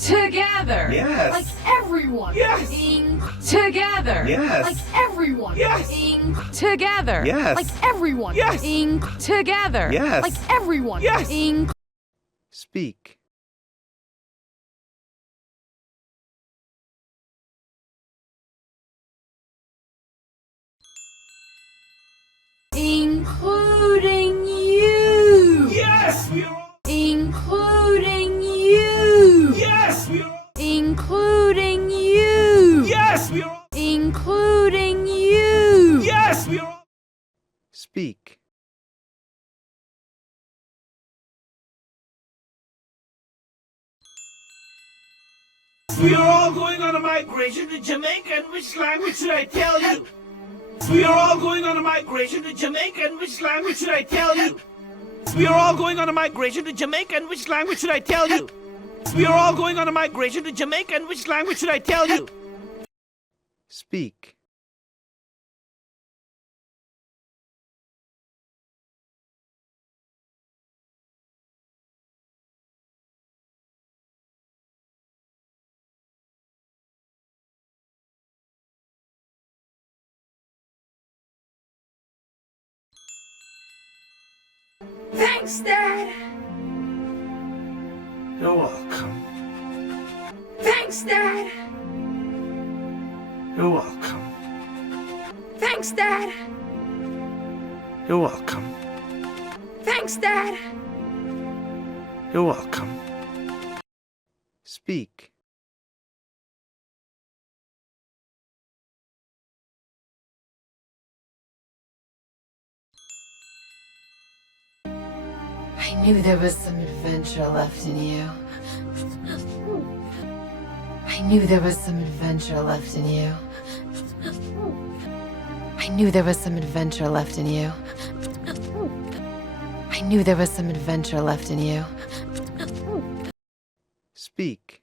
Together. Yes. Like everyone. Yes. Together. Yes. Like everyone. Yes. Together. Yes. Like everyone. Yes. Together. Yes. Like everyone. Yes. Speak. Including you. Yes. We are all. Including you. Yes. We are all. Including you. Yes. We are all. Including you. Yes. We are all. Speak. We are all going on a migration to Jamaica. And which language should I tell you? We are all going on a migration to Jamaica. And which language should I tell you? We are all going on a migration to Jamaica. And which language should I tell you? We are all going on a migration to Jamaica. And which language should I tell you? Speak. Thanks, Dad. You're welcome. Thanks, Dad. You're welcome. Thanks, Dad. You're welcome. Thanks, Dad. You're welcome. Speak. I knew there was some adventure left in you. I knew there was some adventure left in you. I knew there was some adventure left in you. I knew there was some adventure left in you. Speak.